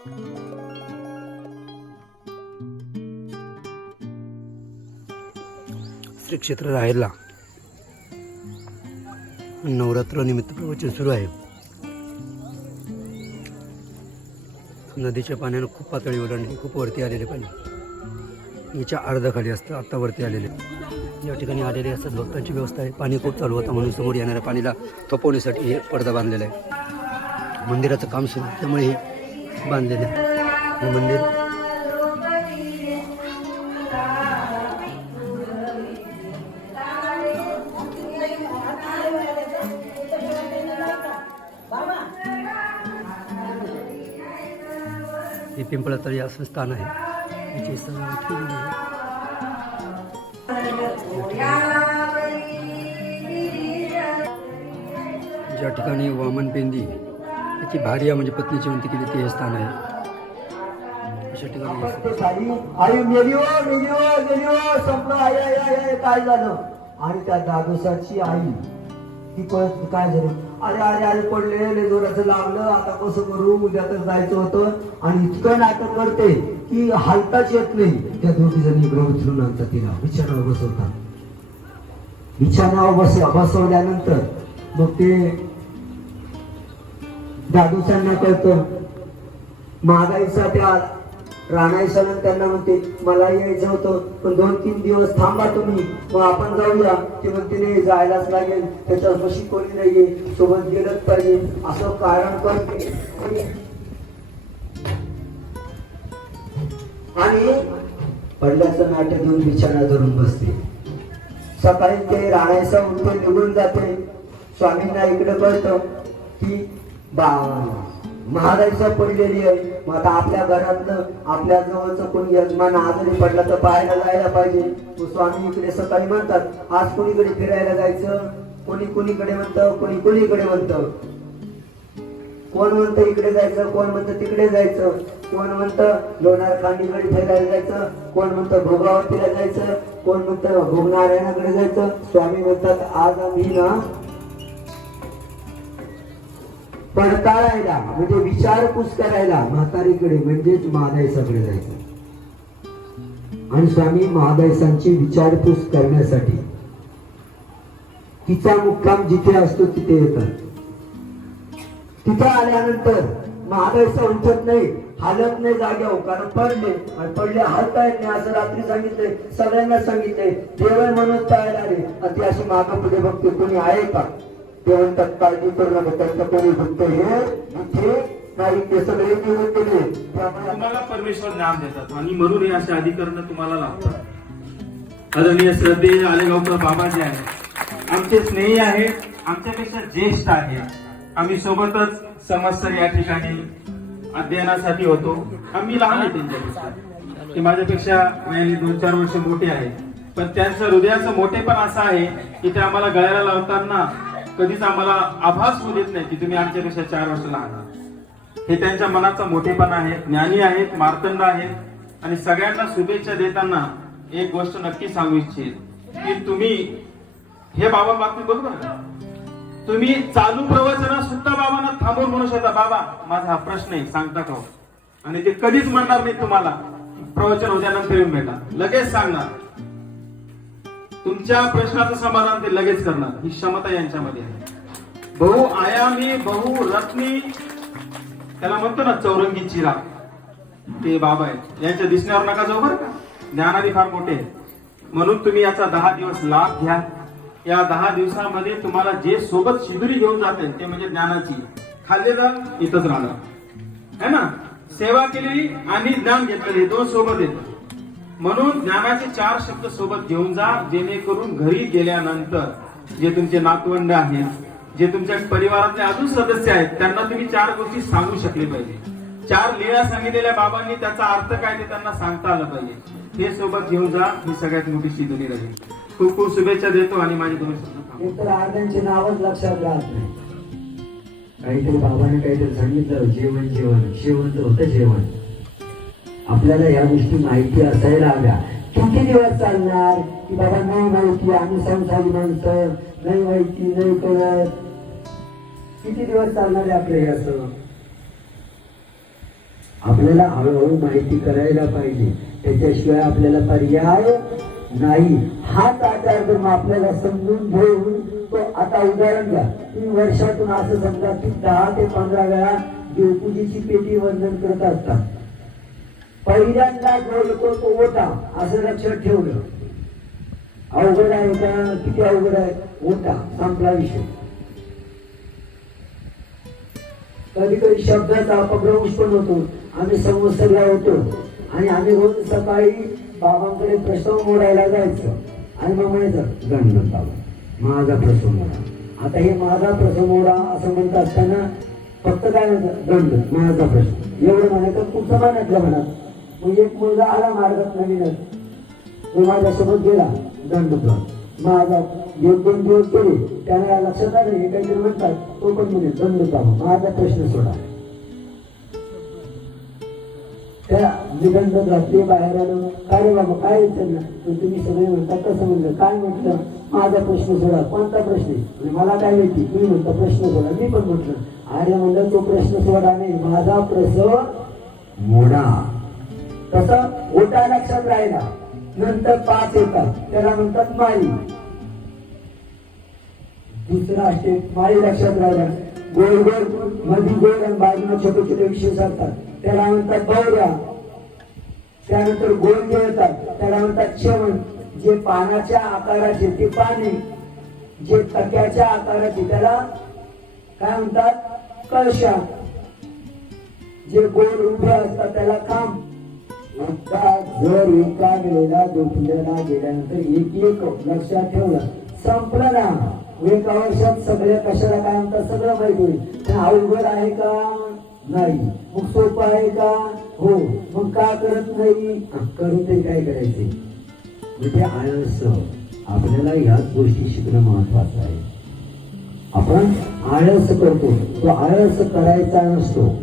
श्री क्षेत्र राहायला नवरात्र निमित्त प्रवचन सुरू आहे. नदीच्या पाण्यानं खूप पातळी ओलांडली खूप वरती आलेले पाणी. याच्या अर्धाखाली असतं आत्ता वरती आलेले. या ठिकाणी आलेले असतात भक्तांची व्यवस्था आहे. पाणी खूप चालू होतं म्हणून समोर येणाऱ्या पाणीला थोपवण्यासाठी हे पडदा बांधलेला आहे. मंदिराचं काम सुरू त्यामुळे हे बांधलेले. हे मंदिर. हे पिंपळातळी असं स्थान आहे. याची आहे. ज्या ठिकाणी वामन पेंदी त्याची भार्या म्हणजे पत्नीची म्हणते केली ते हे स्थान आहे. अशा ठिकाणी आई संपलं. आय आय आय काय झालं? आणि त्या दादोसाची आई ती पळत काय झालं? अरे अरे अरे पडले जोराचं लागलं. आता कसं करू? उद्या तर जायचं होतं. आणि इतकं नाटक करते की हालताच येत नाही. त्या दोघी जणी इकडे उचलून आणतात तिला बिछाणावर बसवतात. बिछाणावर बस बसवल्यानंतर मग ते दादूसांना कळतं. महागाईचा त्या राणाईसनं त्यांना म्हणते मला यायचं होतं पण दोन तीन दिवस थांबा तुम्ही मग आपण जाऊया. ते म्हणते नाही जायलाच लागेल त्याच्या कशी कोणी नाहीये सोबत गेलंच पाहिजे. असं कारण करते. आणि पडल्याचं नाट्य घेऊन बिछाणा धरून बसते. सकाळी ते राणायचा उठून निघून जाते. स्वामींना इकडे कळतं की बा महाराजा पडलेली आहे. मग आता आपल्या घरातलं आपल्या जवळचं कोणी यजमान आजारी पडला तर पाहायला जायला पाहिजे. स्वामी इकडे सकाळी म्हणतात आज कोणीकडे फिरायला जायचं? कोणी कोणीकडे म्हणतं कोणी कोणीकडे म्हणतं? कोण म्हणतं इकडे जायचं कोण म्हणतं तिकडे जायचं? कोण म्हणतं लोणार कांडीकडे फिरायला जायचं? कोण म्हणतं भोगावतीला जायचं? कोण म्हणतं भोगनारायणाकडे जायचं? स्वामी म्हणतात आज आम्ही ना पडताळायला म्हणजे विचारपूस करायला म्हातारीकडे म्हणजेच महादायसाकडे जायचं. आणि स्वामी महादायसांची विचारपूस करण्यासाठी तिचा मुक्काम जिथे असतो तिथे येतात. तिथे आल्यानंतर महादेवचा उठत नाही हालत नाही जाग्यावर कारण पडले आणि पडले हालता येत नाही असं रात्री सांगितलंय सगळ्यांना सांगितलंय देवळ म्हणून तयार आले आणि ती अशी मागं पुढे बघते कोणी आहे का? ते म्हणतात काळजी करू नका त्यांचं कोणी भक्त. हे इथे नाही ते सगळे निघून गेले त्यामुळे तुम्हाला परमेश्वर ज्ञान देतात आणि म्हणून हे असे अधिकरण तुम्हाला लागतात आदरणीय श्रद्धेय आलेगावकर बाबा जे आहेत. आमचे स्नेही आहेत आमच्यापेक्षा ज्येष्ठ आहे. आम्ही सोबतच समस्तर या ठिकाणी अध्ययनासाठी होतो. आम्ही लहान आहे त्यांच्यापेक्षा. ते माझ्यापेक्षा दोन चार वर्ष मोठे आहे पण त्यांचं हृदयाचं मोठेपण असं आहे की ते आम्हाला गळ्याला लावताना कधीच आम्हाला आभास होऊ देत नाही की तुम्ही आमच्यापेक्षा चार वर्ष लहान आहात. हे त्यांच्या मनाचा मोठेपणा आहे ज्ञानी आहेत मार्तंड आहेत. आणि सगळ्यांना शुभेच्छा देताना एक गोष्ट नक्की सांगू इच्छित की तुम्ही हे बाबा बाबतीत बरोबर तुम्ही चालू प्रवचनात सुद्धा बाबांना थांबून म्हणू शकता बाबा माझा हा प्रश्न आहे सांगता का हो? आणि ते कधीच म्हणणार नाही तुम्हाला प्रवचन उद्यानंतर येऊन भेटा. लगेच सांगणार. तुमच्या प्रश्नाचं समाधान ते लगेच करणार. ही क्षमता यांच्यामध्ये आहे. बहु आयामी बहु रत्नी त्याला म्हणतो ना चौरंगी चिरा. ते बाबा आहेत. यांच्या दिसण्यावर नका जाऊ बरं का. ज्ञानाने फार मोठे म्हणून तुम्ही याचा दहा दिवस लाभ घ्या. या दहा दिवसामध्ये तुम्हाला जे सोबत शिबिरी घेऊन जाते ते म्हणजे ज्ञानाची. खाल्लेलं इथंच राहणार. है ना? सेवा केलेली आणि ज्ञान घेतलेली दोन सोबत येतं म्हणून ज्ञानाचे चार शब्द सोबत घेऊन जा जेणेकरून घरी गेल्यानंतर जे तुमचे नातवंड आहेत जे तुमच्या परिवारातले अजून सदस्य आहेत त्यांना तुम्ही चार गोष्टी सांगू शकले पाहिजे. चार लिळा सांगितलेल्या बाबांनी त्याचा अर्थ काय ते त्यांना सांगता आलं पाहिजे. हे सोबत घेऊन जा ही सगळ्यात मोठी शिदोरी राहील. खूप खूप शुभेच्छा देतो आणि माझे दोन शब्द अर्ध्यांचे नावच लक्षात राहत नाही. काहीतरी बाबाने काहीतरी सांगितलं जेवण जेवण. जेवण तर होतं जेवण. आपल्याला या गोष्टी माहिती असायला हव्या. किती दिवस चालणार? की बाबा नाही माहिती आम्ही संसारी माणसं नाही माहिती नाही कळत. किती दिवस चालणार आहे आपलं हे असं आपल्याला हळूहळू माहिती करायला पाहिजे. त्याच्याशिवाय आपल्याला पर्याय नाही. हाच आचार धर्म आपल्याला समजून घेऊन तो आता उदाहरण घ्या. तुम्ही वर्षातून असं समजा की दहा ते पंधरा वेळा देवपूजेची पेटी वंदन करत असतात. पहिल्यांदा बोलतो तो ओटा असं लक्षात ठेवलं. अवघड आहे का? किती अवघड आहे? ओटा संपला विषय. कधी कधी शब्दाचा अपभ्रंश पण होतो. आम्ही संवत्सरला होतो. आणि आम्ही रोज सकाळी बाबांकडे प्रसव मोडायला जायचं. आणि मग म्हणायचं गणपत बाबा माझा प्रसव मोडा. आता हे माझा प्रसव मोडा असं म्हणत असताना फक्त काय म्हणतात दंड माझा प्रश्न. एवढं म्हणायचं तुमचं म्हणायचं म्हणा. मग एक मुलगा आला मार्गात नवीनच तो माझ्यासोबत गेला दंडुका माझा एक दोन दिवस केले त्याला लक्षात आलं हे काहीतरी म्हणतात तो पण म्हणे दंडुका माझा प्रश्न सोडा. त्या निबंध घातले बाहेर आलो. काय रे बाबा काय विचारलं तर तुम्ही सगळे म्हणता कसं म्हणलं. काय म्हटलं? माझा प्रश्न सोडा. कोणता प्रश्न आहे? म्हणजे मला काय माहिती? तुम्ही म्हणता प्रश्न सोडा. मी पण म्हटलं अरे म्हणलं तो प्रश्न सोडा नाही. माझा प्रश्न मोडा. तसं ओटा लक्षात राहिला. नंतर पाच येतात. त्याला म्हणतात माई दुसरा स्टेप माई लक्षात राहिला. गोल गोल मधी गोल आणि बाजूला छोटे छोटे विशेष असतात त्याला म्हणतात बौऱ्या. त्यानंतर गोल जे येतात त्याला म्हणतात शेवण. जे पानाच्या आकाराचे ते पाने. जे तक्याच्या आकाराचे त्याला काय म्हणतात? कळशा. जे गोल उभे असतात त्याला खांब. आता जर एका वेळेला दुखलेला गेल्यानंतर एक एक लक्षात ठेवलं संपलं ना. एका वर्षात सगळ्या कशाला काय म्हणतात? सगळं माहिती होईल. पण अवघड आहे का? नाही. मग सोपं आहे का? हो. मग का करत नाही? करू करून तरी काय करायचे? म्हणजे आळस. आपल्याला ह्याच गोष्टी शिकणं महत्वाचं आहे. आपण आळस करतो. तो आळस करायचा नसतो.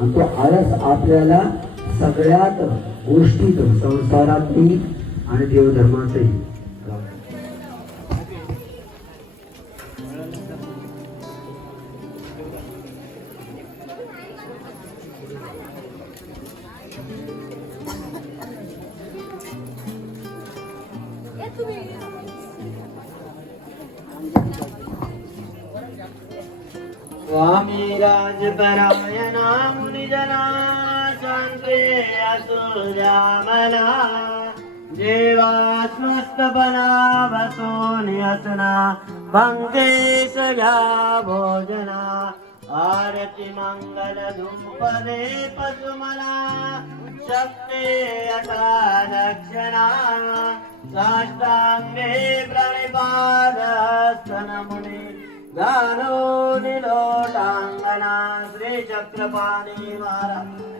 आणि तो आळस आपल्याला सगळ्यात गोष्टीत संसारातही आणि देवधर्माचंही. स्वामी राजपरायणा मुनिजना शांते असुरामना देवात्मस्तपना वसो नियसना भंगे सया भोजना. आरती मंगल धूपदे पशुमना. शक्ते अटालक्षणा साष्टाङ्गे प्रणिपादस्तनमुनि गानो निलोटाङ्गना श्रीचक्रपाणि महाराज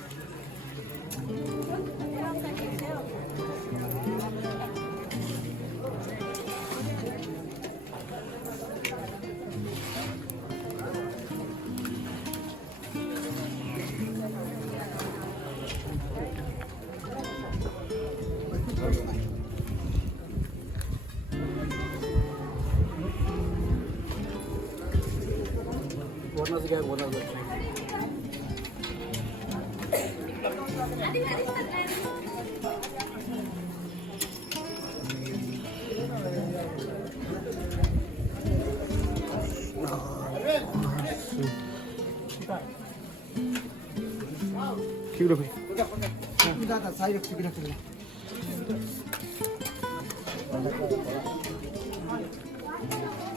कोणाचं काय कोणाचं किलो भाई दादा side kilo kilo Thank you.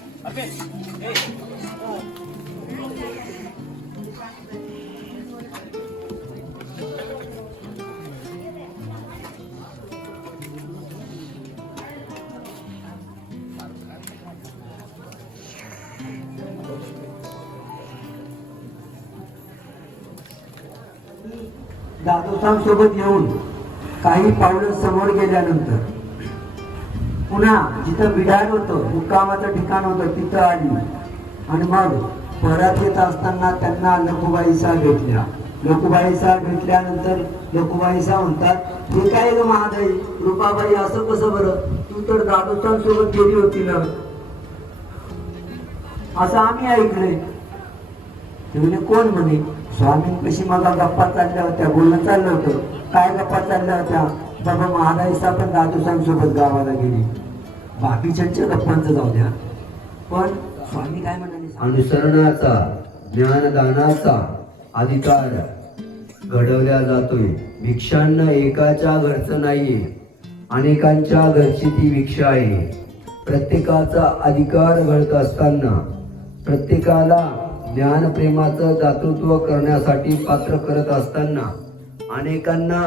दादोसांसोबत येऊन काही पावलं समोर गेल्यानंतर पुन्हा जिथं बिडार होतं मुक्कामाचं ठिकाण होतं तिथं आली. आणि मग परत येत असताना त्यांना लखुबाईसा साहेब भेटल्या. लखुबाईसा साहेब भेटल्यानंतर लखुबाईसा साहेब म्हणतात हे काय ग महादाई रुपाबाई असं कसं बरं? तू तर दादोसाम सोबत गेली होती ना. असं आम्ही ऐकलंय. ते म्हणे कोण म्हणे स्वामींपाशी मला गप्पा चालल्या होत्या? बोलणं चाललं होतं. काय गप्पा चालल्या होत्या? बाबा महादाईसा पण दादूसाहेब सोबत गावाला गेली. बाकीच्यांच्या गप्पांचं जाऊ द्या. पण स्वामी काय म्हणाले? अनुसरणाचा ज्ञानदानाचा अधिकार घडवल्या जातोय. भिक्षांना एकाच्या घरचं नाहीये अनेकांच्या घरची ती भिक्षा आहे. प्रत्येकाचा अधिकार घडत असताना प्रत्येकाला ज्ञानप्रेमाचं दातृत्व करण्यासाठी पात्र करत असताना अनेकांना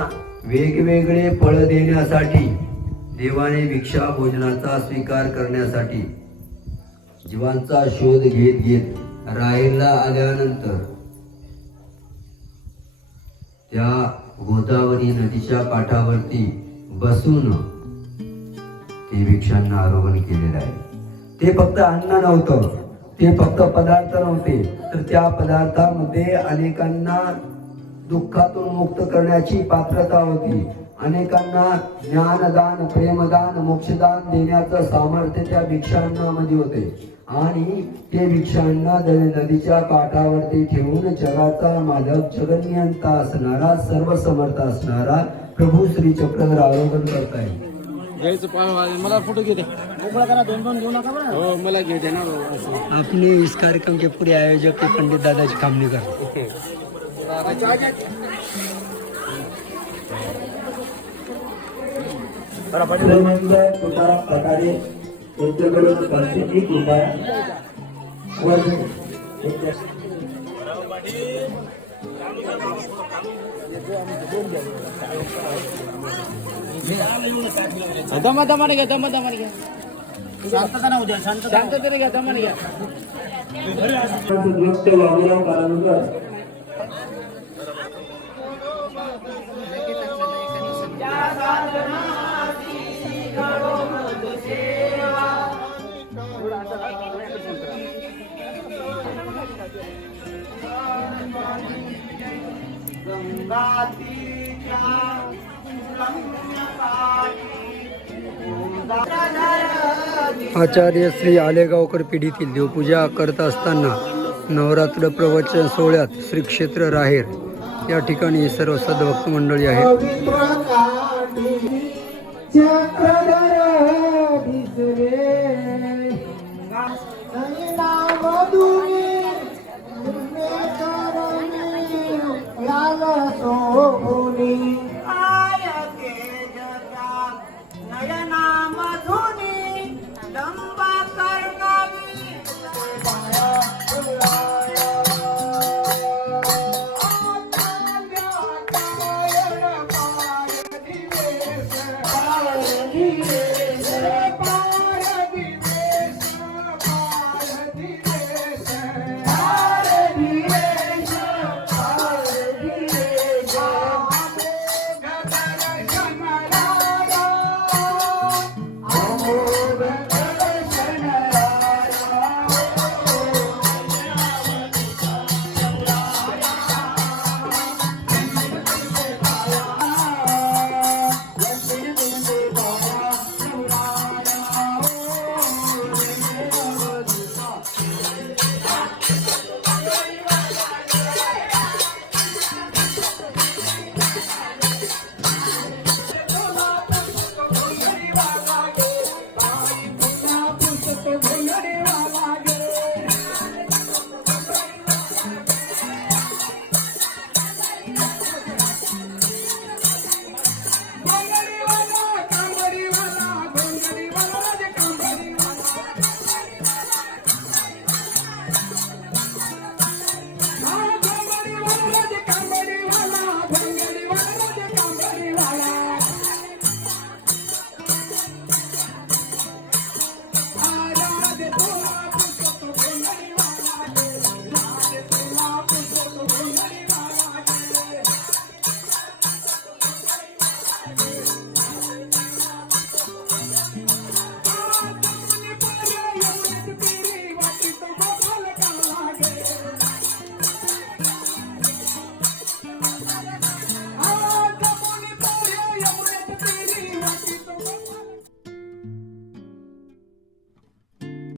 वेगवेगळे फळ देण्यासाठी देवाने भिक्षा भोजनाचा स्वीकार करण्यासाठी जीवांचा शोध घेत घेत रायला आल्यानंतर त्या गोदावरी नदीच्या काठावरती बसून ते भिक्षांना आरोहण केलेलं आहे. ते फक्त अन्न नव्हतं ते फक्त पदार्थ नव्हते तर त्या पदार्थामध्ये अनेकांना दुःखातून मुक्त करण्याची पात्रता होती. अनेकांना ज्ञानदान प्रेमदान मोक्षदान देण्याचं सामर्थ्य त्या भिक्षांनामध्ये होते. आणि ते भिक्षांना द- नदीच्या काठावरती ठेवून जगाचा मालक जगन्यंता असणारा सर्व समर्थ असणारा प्रभू श्री चक्रधर आरोहण करताय. घ्यायचं मला फोटो घेते हो मला घेते ना अपने इस कार्यक्रम के पूरे आयोजक के पंडित दादाजी खामनेकर श्रीमंत तुकाराम प्रकारे यांच्याकडून पाचशे एक रुपया वर्ग यांच्या- दमा दमाने घ्या दमा दमाने घ्या शांतता ना उद्या शांतता घ्या दमाने घ्या आचार्य श्री आलेगावकर पिढीतील देवपूजा करत असताना नवरात्र प्रवचन सोहळ्यात श्री क्षेत्र राहेर या ठिकाणी सर्व सद्भक्त मंडळी आहेत.